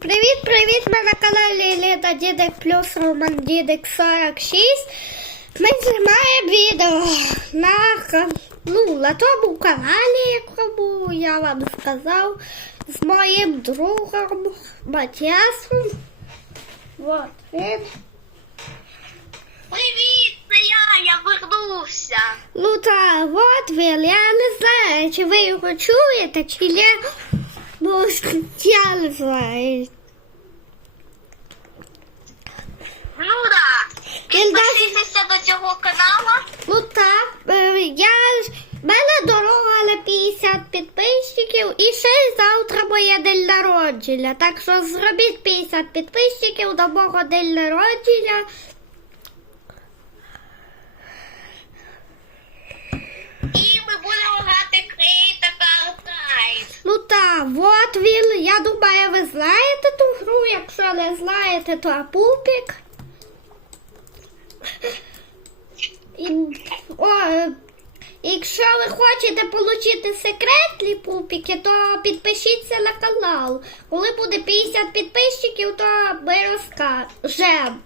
Привіт, привіт! Ми на каналі Ліда Дідик плюс Роман Дідик 46. Ми знімаємо відео на, ну, на тому каналі, якому я вам сказав, з моїм другом Матіасом. Вот він. Привіт, це я, я вернувся. Ну та от він, я не знаю, чи ви його чуєте, чи ні. Бо я не знаю. Ну да. Він даже- Підпишіться до цього каналу. Ну так, е, я ж мене дорога на 50 підписчиків і ще завтра моє день народження. Так що зробіть 50 підписчиків до мого день народження. І ми будемо грати Create Time. Ну от. Я думаю, ви знаєте ту гру. Якщо не знаєте, то пупік. І, о, е, якщо ви хочете отримати секретні пупіки, то підпишіться на канал. Коли буде 50 підписчиків, то ми розкажемо.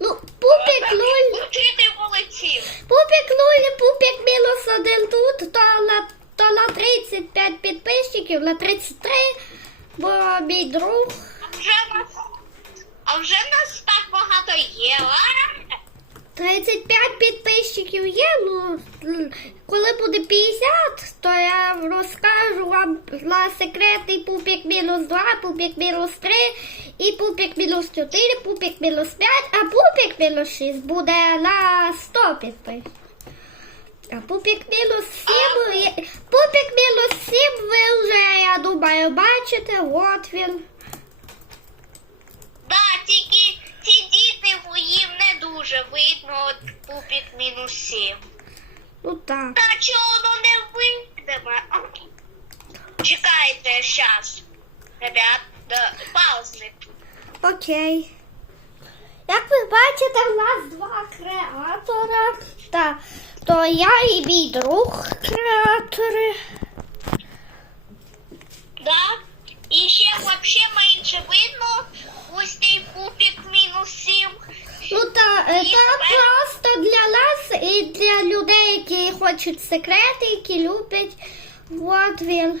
Ну, пупік 0. Пупік 0 і пупік мінус 1 тут, то на, то на 35 підписчиків, на 33, бо мій друг. А вже нас, а вже нас так багато є. а? 35 підписчиків є, ну коли буде 50, то я розкажу вам на секретний пупік мінус 2, пупік мінус 3 і пупік мінус 4, пупік мінус 5, а пупік мінус 6 буде на 100 підписчиків. А пупік мінус 7, є- пупік мінус 7 ви вже, я думаю, бачите, от він. Да, тільки ці діти їм не дуже видно от пупік мінус сім. Ну так. Та чого воно не вийде? Чекайте щас. Ребят, да, паузи. Окей. Як ви бачите, в нас два креатора. Та, то я і мій друг креатори. Да? І ще вообще менше видно. Ось цей пупік мінус сім. Ну та, е, та просто для нас і для людей, які хочуть секрети, які люблять. От він.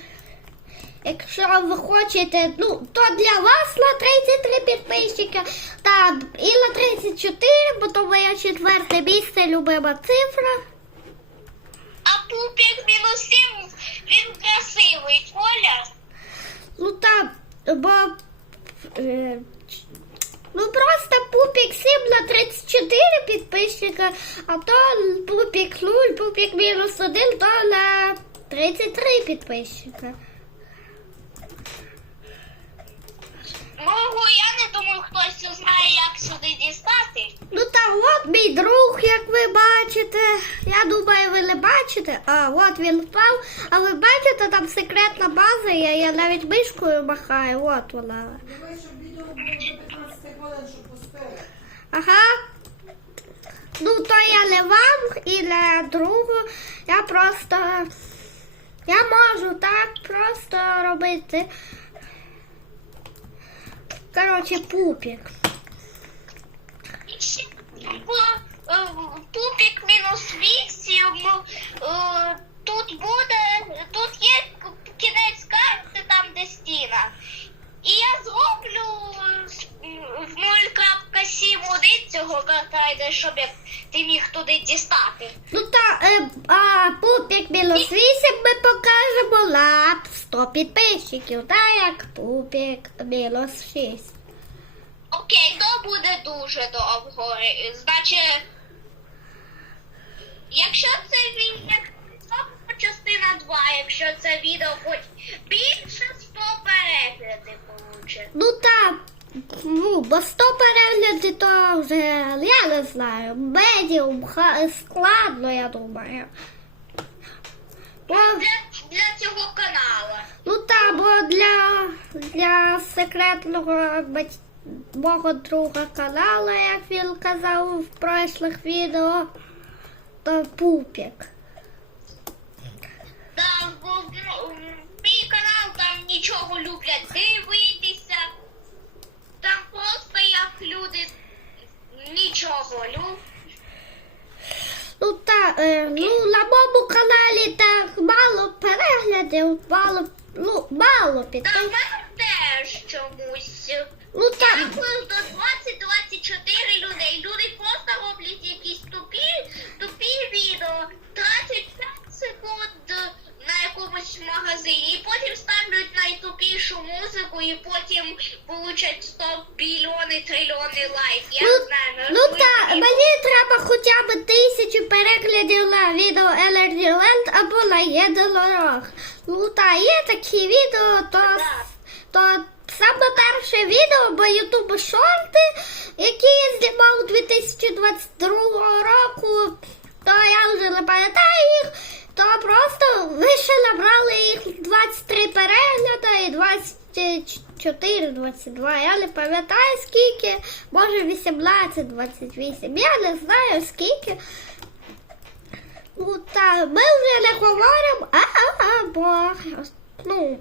Якщо ви хочете, ну, то для вас на 33 підписчика, та і на 34, бо то моє четверте місце любима цифра. Пупік мінус сім, він красивий, Коля. Ну так, бо е, ну просто пупік 7 на 34 підписчика, а то пупік 0, пупік мінус 1, то на 33 підписчика. Бачите. А, от він впав. А ви бачите, там секретна база є, я навіть мишкою махаю, от вона. Давай, щоб відео було до 15 хвилин, щоб пустили. Ага. Ну, то я не вам і не другу. Я просто. Я можу так просто робити. Коротше, пупік. В- е, Пупік мінус вісім. е, Тут буде, тут є кінець карти, там де стіна. І я зроблю е, в 0.7 цього картайда, щоб ти міг туди дістати. Ну та е, а пупік мінус 8 ми покажемо на 100 підписчиків, так як пупік мінус 6. Окей, то буде дуже довго. Е, Значить, якщо це відео, частина 2, якщо це відео хоч більше 100 переглядів получить. Ну та, ну, бо 100 переглядів то вже я не знаю. Медіум ха- складно, я думаю. Бо, Для, для цього каналу. ну та, бо для, для секретного мого друга каналу, як він казав в прошлих відео, там пупик. Там мій канал там нічого люблять дивитися. Там просто як люди нічого люблять. Ну та е, ну на моєму каналі так мало переглядів, мало ну мало під. Та в мене теж чомусь. Ну там. Там до 20-24 людей. Люди просто якомусь магазині, і потім ставлять найтупішу музику, і потім получать 100 мільйони трильйони лайк. Я ну, знаю. ну та, мені треба хоча б тисячу переглядів на відео Energy Land або на єдинорог. Ну та, є такі відео, то, то саме перше відео по Ютубу шорти, які я знімав 2022 року, то я вже не пам'ятаю їх, то просто ви ще набрали їх 23 перегляди і 24, 22. Я не пам'ятаю скільки, може 18, 28. Я не знаю скільки. Ну та ми вже не говоримо, а, а, а бо ну.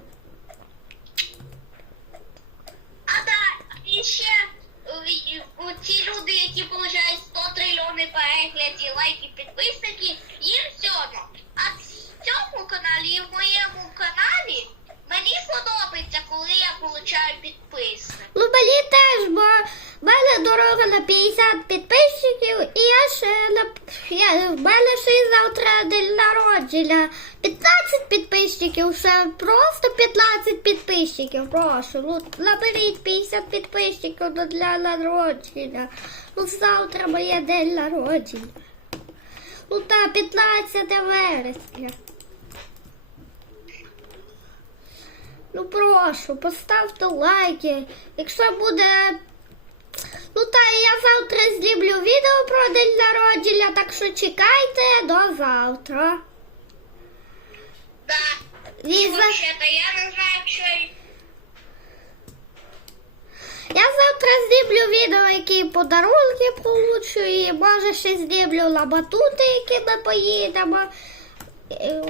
А так, і ще е, ці люди, які получають 100 трильйони переглядів, лайків, підписники, їм все. А в цьому каналі і в моєму каналі мені подобається, коли я получаю підписник. Ну мені теж, бо в мене дорога на 50 підписчиків, і я ще на я, в мене ще й завтра день народження. 15 підписчиків, ще просто 15 підписчиків, прошу. Ну наберіть 50 підписчиків до для народження. Ну завтра моє день народження. Ну та 15 вересня. Ну прошу, поставте лайки. Якщо буде. Ну та я завтра знімлю відео про день народження, так що чекайте до завтра. Да. І за... Взагалі-то я не знаю, що Я завтра знімлю відео, які подарунки получу, і може ще знімлю на батути, які ми поїдемо. Е,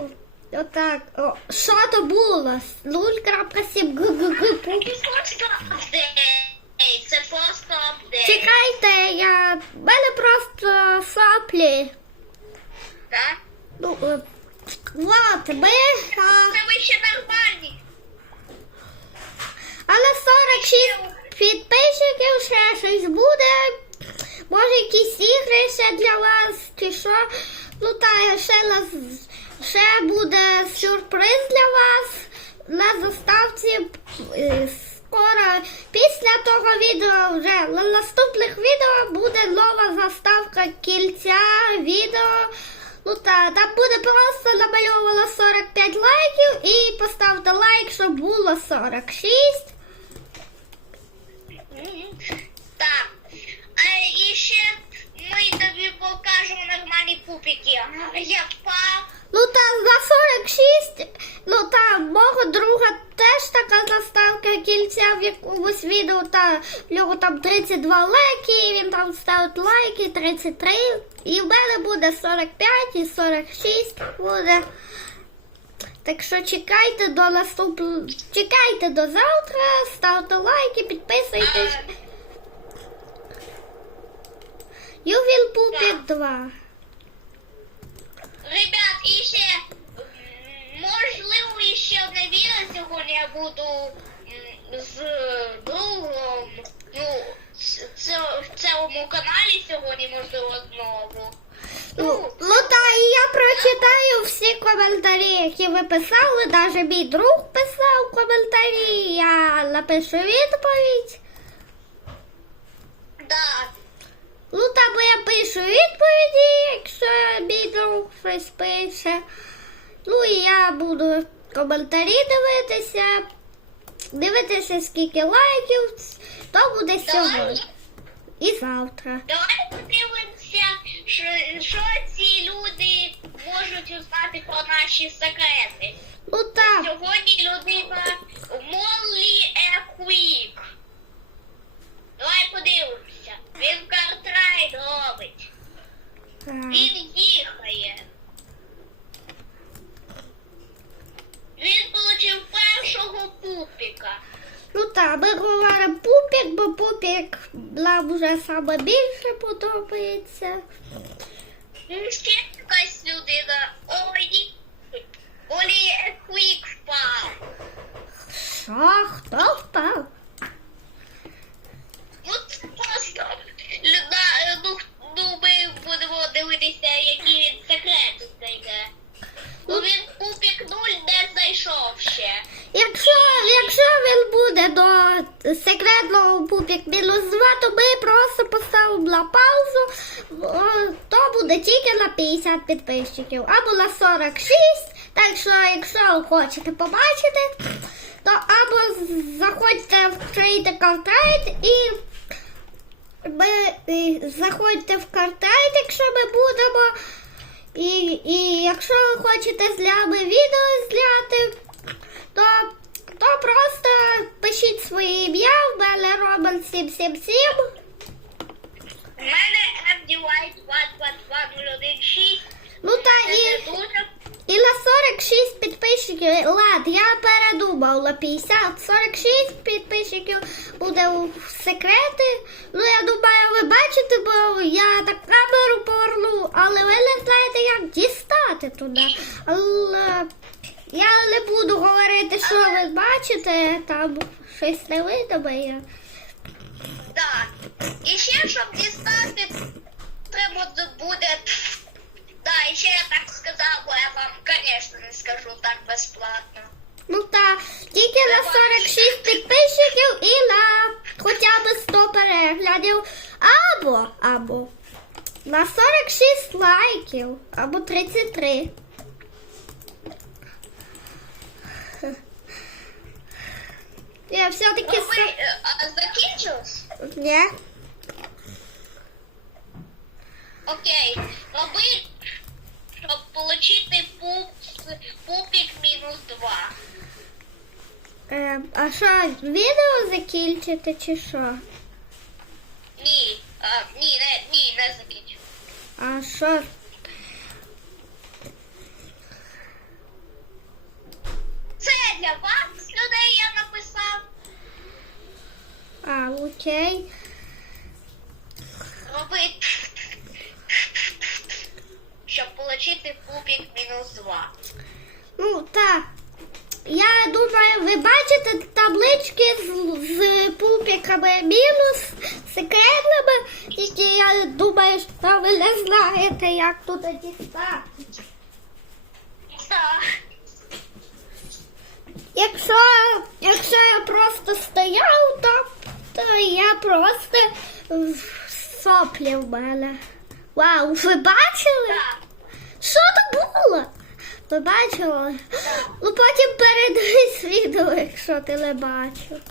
Отак. Що то було? 0.7 ГГГ. Це просто апдейт. Це просто апдейт. Чекайте, я. В мене просто соплі. Так? Ну, е, от, ми. Це ви ще нормальні. Але 46 підписчиків ще щось буде. Може якісь ігри ще для вас, чи що. Ну та ще нас ще буде сюрприз для вас на заставці. е, Скоро після того відео вже на наступних відео буде нова заставка кільця відео. Ну та там буде просто намальовано 45 лайків і поставте лайк, щоб було 46. Так. А і ще ми тобі покажемо нормальні пупики. Як па. Ну та за 46, ну та мого друга теж така заставка кільця в якомусь відео, та в нього там 32 лайки, він там ставить лайки, 33, і в мене буде 45 і 46 буде. Так що чекайте до наступного, чекайте до завтра, ставте лайки, підписуйтесь. Ювіл Пупік 2. Ребят, і ще можливо ще одне відео сьогодні я буду з другом. Ну, в цьому каналі сьогодні можливо знову. Ну, ну та і я прочитаю всі коментарі, які ви писали. Навіть мій друг писав коментарі. Я напишу відповідь. Да. Ну та бо я пишу відповіді, якщо мій друг щось пише. Ну і я буду коментарі дивитися. Дивитися, скільки лайків, то буде сьогодні. І завтра. Давай подивимося, що, що ці люди можуть узнати про наші секрети. Ну так. Сьогодні людина Моллі Еквік. Давай подивимося. Він картрайд робить. так. Він їхає. Він отримав першого пупіка. Ну так, ми говоримо пупік, бо пупік нам вже саме більше подобається. Ну, Ще якась людина. Олі впав? 150 підписчиків, а була 46. Так що, якщо хочете побачити, то або заходьте в Creative Cartwright і заходьте в Cartwright, якщо ми будемо. І і якщо ви хочете з відео зляти, то то просто пишіть своє ім'я в мене Роман 777. У мене MD White 222016. Ну та і, і на 46 підписчиків, лад, я передумав на 50, 46 підписчиків буде у секрети. Ну я думаю, ви бачите, бо я так камеру поверну, але ви не знаєте, як дістати туди. Але я не буду говорити, що ви бачите, там щось не видно є. Да. І ще, щоб дістати, треба буде. Да, і ще я так сказав, бо я вам, звісно, не скажу так безплатно. Ну так, тільки на 46 підписчиків і на хоча б 100 переглядів. Або, або на 46 лайків, або 33. Я все-таки... Ну, ви, е, а, закінчилось? Ні. Окей. Роби, щоб отримати пуп, пупік мінус два. Е, а що, відео закінчити чи що? Ні, а, ні, не, ні, не закінчу. А що? Це для вас, людей, я написав. А, окей. Роби, щоб отримати пупік мінус 2. Ну так. Я думаю, ви бачите таблички з, з пупіками мінус, секретними, тільки я думаю, що ви не знаєте, як тут дістати. Так. Якщо, якщо я просто стояв, то, то я просто соплі в мене. Вау, ви бачили? Що то було? Ви бачили? Ну потім передивись відео, якщо ти не бачив.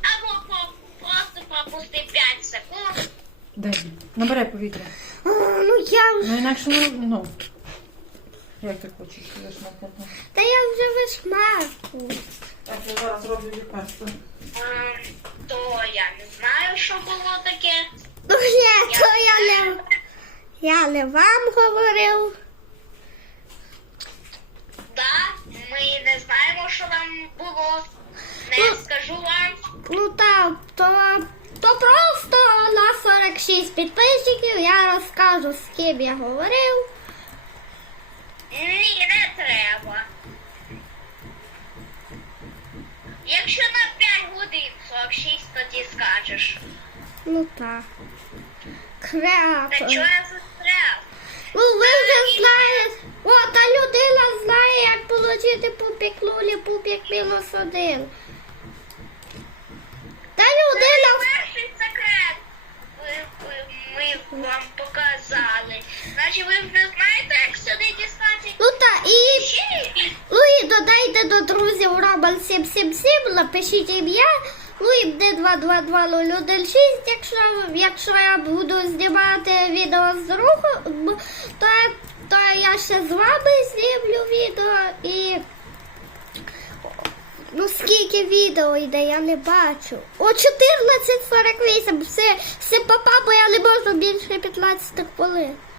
Або просто пропусти 5 секунд. Дай. Набирай повітря. А, ну я вже. Ну інакше не ну. Як ти хочеш, я ж Та я вже вишмарку. Так, я зараз роблю лікарство. Ем, То я не знаю, що було таке. Ну ні, то я не. Я не вам говорив. Да, ми не знаємо, що там було. Не скажу вам. Ну так, то, то просто на 46 підписчиків я розкажу, з ким я говорив. Ні, не треба. Якщо на 5 годин 46, тоді. Ну так. Та Креатор. чого я застряв? Ну ви вже знаєте. О, та людина знає, як отримати пупік нулі, пупік мінус один. Та Це перший секрет. Ви- ви- Ми вам показали. Значить, ви вже знаєте, як сюди дістати. Ну та і. Ще Ну і додайте до друзів Роман 777, напишіть ім'я. Ну і буде 222016, якщо, якщо я буду знімати відео з руху, то, то я ще з вами знімлю відео і. Ну скільки відео йде, я не бачу. О 14.48, все, все папа, бо я не можу більше 15 хвилин.